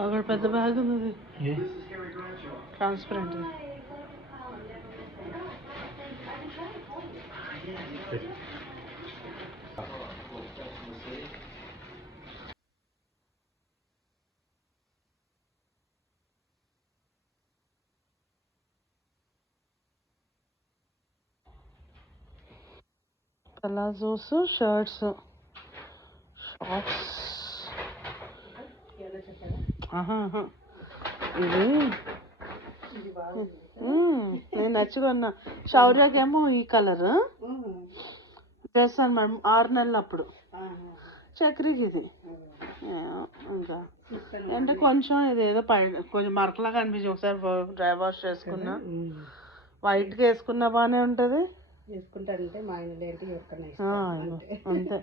అక్కడ పెద్ద బ్యాగ్ ఉంది, ట్రాన్స్పరెంట్. Palazzos, shirts, shorts. ఇది నేను నచ్చుకున్నా. శౌర్యకేమో ఈ కలర్ చేస్తాను మేడం 6 నెలలు అప్పుడు. చక్రికి ఇది ఇంకా అంటే కొంచెం ఇది ఏదో కొంచెం మరకలాగా అనిపించి ఒకసారి డ్రై వాష్ చేసుకున్నా, వైట్గా వేసుకున్నా బాగానే ఉంటుంది. వేసుకుంటానంటే మా ఆయన ఏంటి అంతే.